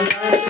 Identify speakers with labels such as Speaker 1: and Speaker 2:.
Speaker 1: love.